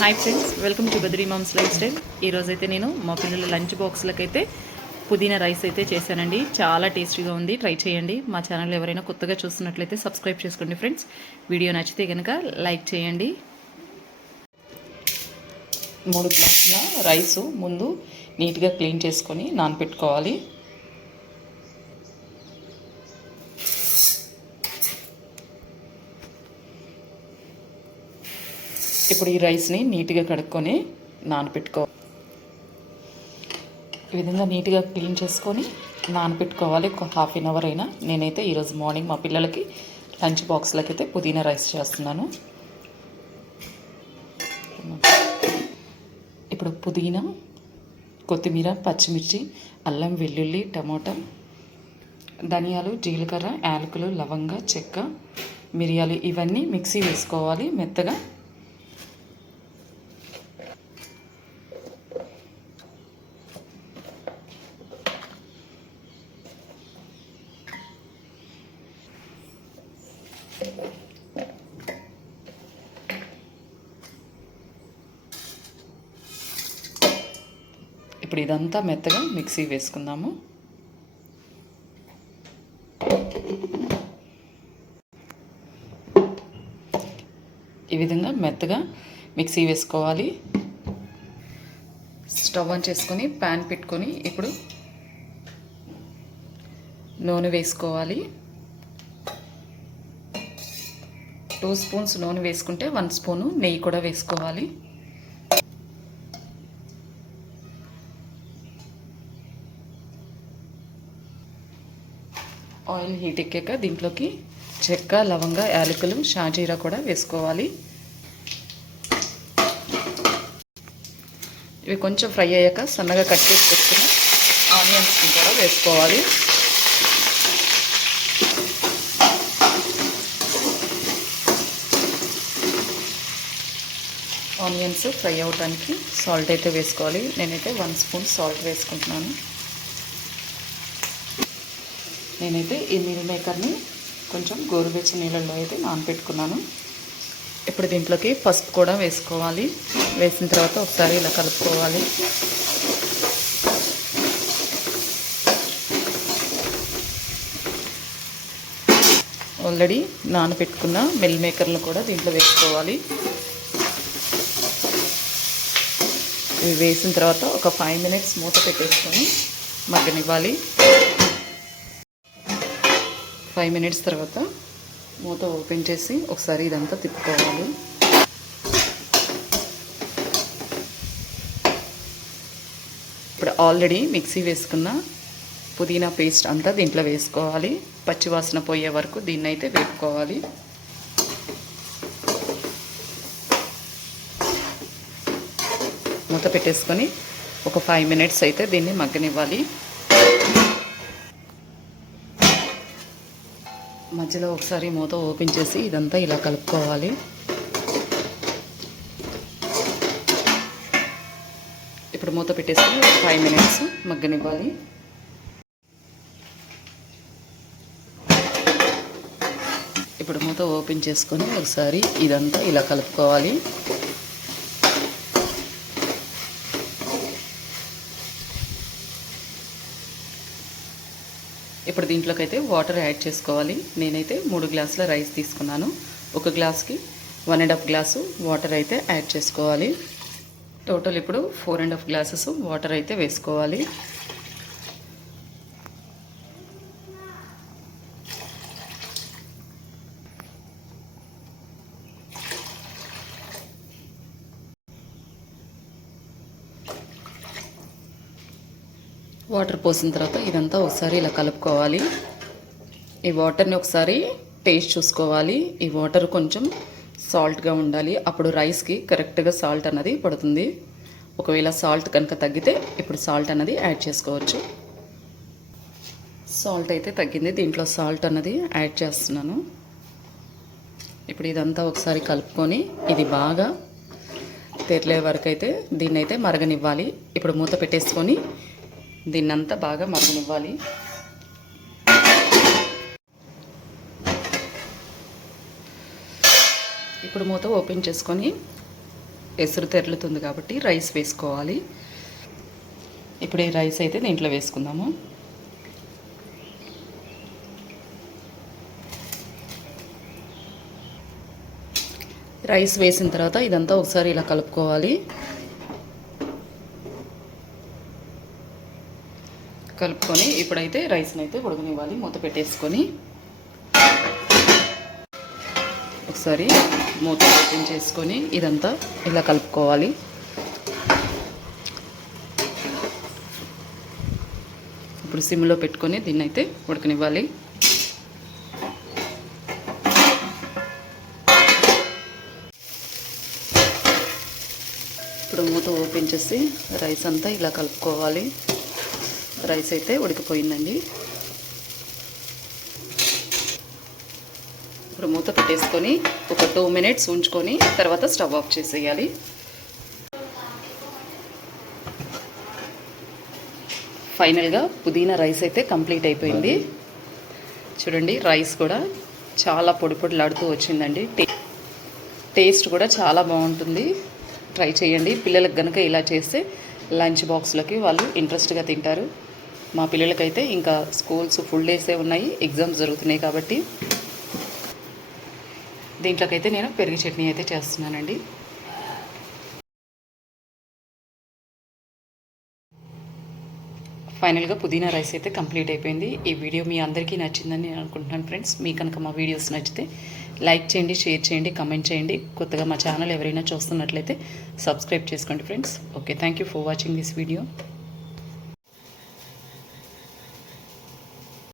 Hi friends welcome to Badri moms lifestyle ఈరోజు అయితే నేను మా పిల్లల లంచ్ బాక్స్లకైతే పుదీనా రైస్ అయితే చేశానండి. చాలా టేస్టీగా ఉంది. ట్రై చేయండి. మా ఛానల్ ఎవరైనా కొత్తగా చూస్తున్నట్లయితే సబ్స్క్రైబ్ చేసుకోండి ఫ్రెండ్స్ వీడియో నచ్చితే కనుక లైక్ చేయండి. మూడు గ్లాసుల రైసు ముందు నీట్గా క్లీన్ చేసుకొని నానబెట్టుకోవాలి ఇప్పుడు ఈ రైస్ని నీట్గా కడుక్కొని నానబెట్టుకో ఈ విధంగా నీట్గా క్లీన్ చేసుకొని నానబెట్టుకోవాలి ఒక హాఫ్ అన్ అవర్ అయినా. నేనైతే ఈరోజు మార్నింగ్ మా పిల్లలకి లంచ్ బాక్స్లకి అయితే పుదీనా రైస్ చేస్తున్నాను. ఇప్పుడు పుదీనా కొత్తిమీర పచ్చిమిర్చి అల్లం వెల్లుల్లి టమోటా ధనియాలు జీలకర్ర యాలకులు లవంగ చెక్క మిరియాలు ఇవన్నీ మిక్సీ వేసుకోవాలి మెత్తగా. ఇప్పుడు ఇదంతా మెత్తగా మిక్సీ వేసుకుందాము. ఈ విధంగా మెత్తగా మిక్సీ వేసుకోవాలి. స్టవ్ ఆన్ చేసుకొని ప్యాన్ పెట్టుకొని ఇప్పుడు నూనె వేసుకోవాలి. టూ స్పూన్స్ నూనె వేసుకుంటే వన్ స్పూను నెయ్యి కూడా వేసుకోవాలి. ఆయిల్ హీట్ ఎక్కాక దీంట్లోకి చెక్క లవంగ యాలకులు షాజీరా కూడా వేసుకోవాలి. ఇవి కొంచెం ఫ్రై అయ్యాక సన్నగా కట్ చేసి పెట్టుకున్న ఆనియన్స్ని కూడా వేసుకోవాలి. ఆనియన్స్ ఫ్రై అవ్వడానికి సాల్ట్ అయితే వేసుకోవాలి. నేనైతే వన్ స్పూన్ సాల్ట్ వేసుకుంటున్నాను. నేనైతే ఈ మీల్ మేకర్ని కొంచెం గోరువెచ్చని నీళ్ళల్లో అయితే నానబెట్టుకున్నాను ఇప్పుడు దీంట్లోకి పసుపు కూడా వేసుకోవాలి. వేసిన తర్వాత ఒకసారి ఇలా కలుపుకోవాలి. ఆల్రెడీ నానబెట్టుకున్న మిల్ మేకర్లు కూడా దీంట్లో వేసుకోవాలి. ఇవి వేసిన తర్వాత ఒక ఫైవ్ మినిట్స్ మూత పెట్టేసుకొని మగ్గనివ్వాలి. ఫైవ్ మినిట్స్ తర్వాత మూత ఓపెన్ చేసి ఒకసారి ఇదంతా తిప్పుకోవాలి. ఇప్పుడు ఆల్రెడీ మిక్సీ వేసుకున్న పుదీనా పేస్ట్ అంతా దీంట్లో వేసుకోవాలి. పచ్చివాసన పోయే వరకు దీన్ని అయితే వేపుకోవాలి. మూత పెట్టేసుకొని ఒక ఫైవ్ మినిట్స్ అయితే దీన్ని మగ్గనివ్వాలి. మధ్యలో ఒకసారి మూత ఓపెన్ చేసి ఇదంతా ఇలా కలుపుకోవాలి. ఇప్పుడు మూత పెట్టేసి ఫైవ్ మినిట్స్ మగ్గనివ్వాలి. ఇప్పుడు మూత ఓపెన్ చేసుకొని ఒకసారి ఇదంతా ఇలా కలుపుకోవాలి. ఇప్పుడు దీంట్లోకి అయితే వాటర్ యాడ్ చేసుకోవాలి. నేనైతే మూడు గ్లాసుల రైస్ తీసుకున్నాను. ఒక గ్లాస్కి one and half glass water అయితే యాడ్ చేసుకోవాలి. టోటల్ ఇప్పుడు four and half glasses water అయితే వేసుకోవాలి. వాటర్ పోసిన తర్వాత ఇదంతా ఒకసారి ఇలా కలుపుకోవాలి. ఈ వాటర్ని ఒకసారి టేస్ట్ చూసుకోవాలి. ఈ వాటర్ కొంచెం సాల్ట్గా ఉండాలి. అప్పుడు రైస్కి కరెక్ట్గా సాల్ట్ అన్నది పడుతుంది. ఒకవేళ సాల్ట్ కనుక తగ్గితే ఇప్పుడు సాల్ట్ అన్నది యాడ్ చేసుకోవచ్చు. సాల్ట్ అయితే తగ్గింది. దీంట్లో సాల్ట్ అన్నది యాడ్ చేస్తున్నాను. ఇప్పుడు ఇదంతా ఒకసారి కలుపుకొని ఇది బాగా తెరలే వరకు అయితే దీన్ని అయితే మరగనివ్వాలి. ఇప్పుడు మూత పెట్టేసుకొని దీన్నంతా బాగా మరగనివ్వాలి. ఇప్పుడు మూత ఓపెన్ చేసుకొని ఎసురు తెరలుతుంది కాబట్టి రైస్ వేసుకోవాలి. ఇప్పుడు ఈ రైస్ అయితే దీంట్లో వేసుకుందాము. రైస్ వేసిన తర్వాత ఇదంతా ఒకసారి ఇలా కలుపుకోవాలి. కలుపుకొని ఇప్పుడైతే రైస్ని అయితే ఉడకనివ్వాలి. మూత పెట్టేసుకొని ఒకసారి మూత ఓపెన్ చేసుకొని ఇదంతా ఇలా కలుపుకోవాలి. ఇప్పుడు సిమ్లో పెట్టుకొని దీన్ని అయితే ఉడకనివ్వాలి. ఇప్పుడు మూత ఓపెన్ చేసి రైస్ అంతా ఇలా కలుపుకోవాలి. రైస్ అయితే ఉడికిపోయిందండి. ఇప్పుడు మూత పెట్టేసుకొని ఒక టూ మినిట్స్ ఉంచుకొని తర్వాత స్టవ్ ఆఫ్ చేసేయాలి. ఫైనల్గా పుదీనా రైస్ అయితే కంప్లీట్ అయిపోయింది. చూడండి రైస్ కూడా చాలా పొడి పొడిలాడుతూ వచ్చిందండి. టేస్ట్ కూడా చాలా బాగుంటుంది. ట్రై చేయండి. పిల్లలకు కనుక ఇలా చేస్తే లంచ్ బాక్స్లోకి వాళ్ళు ఇంట్రెస్ట్గా తింటారు. మా పిల్లలకైతే ఇంకా స్కూల్స్ ఫుల్ డేసే ఉన్నాయి ఎగ్జామ్స్ జరుగుతున్నాయి కాబట్టి దీంట్లోకైతే నేను పెరుగు చట్నీ అయితే చేస్తున్నానండి. ఫైనల్గా పుదీనా రైస్ అయితే కంప్లీట్ అయిపోయింది. ఈ వీడియో మీ అందరికీ నచ్చిందని నేను అనుకుంటున్నాను ఫ్రెండ్స్. మీ కనుక మా వీడియోస్ నచ్చితే లైక్ చేయండి షేర్ చేయండి కమెంట్ చేయండి. కొత్తగా మా ఛానల్ ఎవరైనా చూస్తున్నట్లయితే సబ్స్క్రైబ్ చేసుకోండి friends. Okay thank you for watching this video